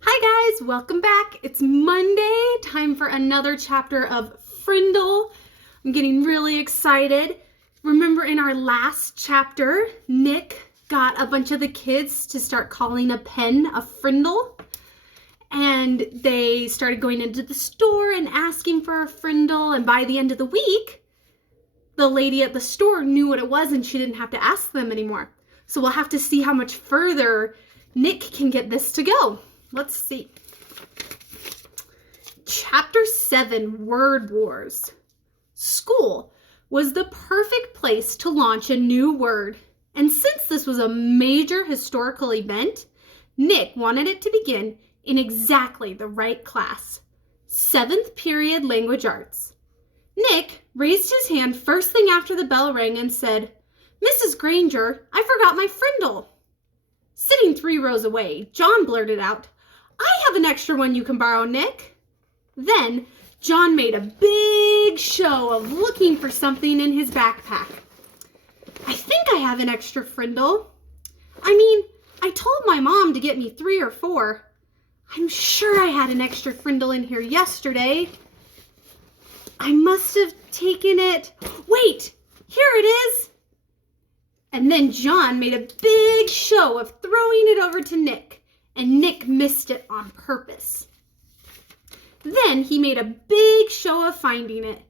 Hi guys, welcome back. It's Monday, time for another chapter of Frindle. I'm getting really excited. Remember in our last chapter, Nick got a bunch of the kids to start calling a pen a Frindle. And they started going into the store and asking for a Frindle. And by the end of the week, the lady at the store knew what it was and she didn't have to ask them anymore. So we'll have to see how much further Nick can get this to go. Let's see. Chapter 7, Word Wars. School was the perfect place to launch a new word. And since this was a major historical event, Nick wanted it to begin in exactly the right class. 7th period language arts. Nick raised his hand first thing after the bell rang and said, "Mrs. Granger, I forgot my Frindle." Sitting 3 rows away, John blurted out, "I have an extra one you can borrow, Nick." Then John made a big show of looking for something in his backpack. "I think I have an extra Frindle. I told my mom to get me 3 or 4. I'm sure I had an extra Frindle in here yesterday. I must have taken it. Wait, here it is." And then John made a big show of throwing it over to Nick, and Nick missed it on purpose. Then he made a big show of finding it.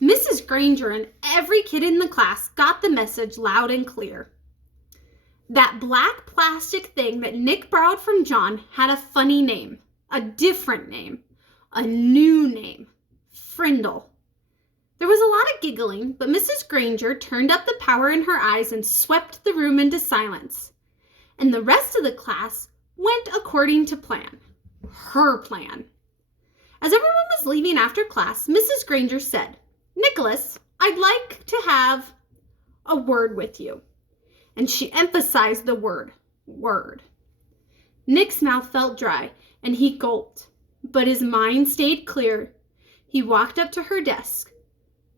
Mrs. Granger and every kid in the class got the message loud and clear. That black plastic thing that Nick borrowed from John had a funny name, a different name, a new name, Frindle. There was a lot of giggling, but Mrs. Granger turned up the power in her eyes and swept the room into silence. And the rest of the class went according to plan. Her plan. As everyone was leaving after class, Mrs. Granger said, "Nicholas, I'd like to have a word with you." And she emphasized the word, word. Nick's mouth felt dry, and he gulped, but his mind stayed clear. He walked up to her desk.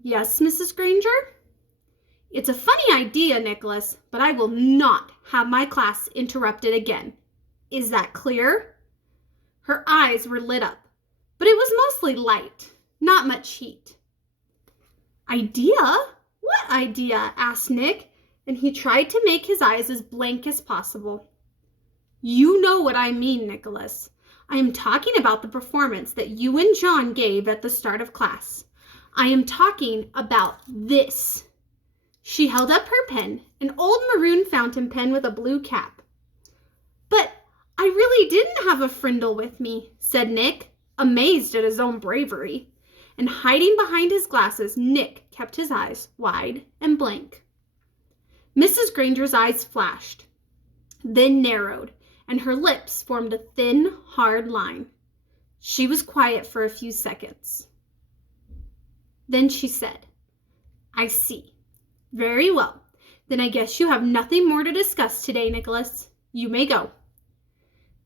"Yes, Mrs. Granger?" "It's a funny idea, Nicholas, but I will not have my class interrupted again. Is that clear?" Her eyes were lit up, but it was mostly light, not much heat. "Idea? What idea?" asked Nick, and he tried to make his eyes as blank as possible. "You know what I mean, Nicholas. I am talking about the performance that you and John gave at the start of class. I am talking about this." She held up her pen, an old maroon fountain pen with a blue cap. "But I really didn't have a Frindle with me," said Nick, amazed at his own bravery. And hiding behind his glasses, Nick kept his eyes wide and blank. Mrs. Granger's eyes flashed, then narrowed, and her lips formed a thin, hard line. She was quiet for a few seconds. Then she said, "I see. Very well. Then I guess you have nothing more to discuss today, Nicholas. You may go."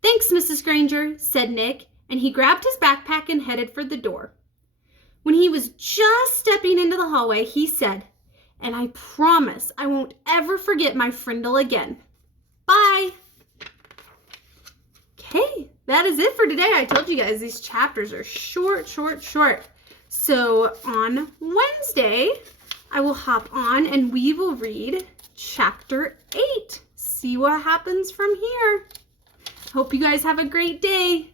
"Thanks, Mrs. Granger," said Nick, and he grabbed his backpack and headed for the door. When he was just stepping into the hallway, he said, "And I promise I won't ever forget my Frindle again. Bye." Okay, that is it for today. I told you guys these chapters are short. So on Wednesday, I will hop on and we will read chapter 8. See what happens from here. Hope you guys have a great day.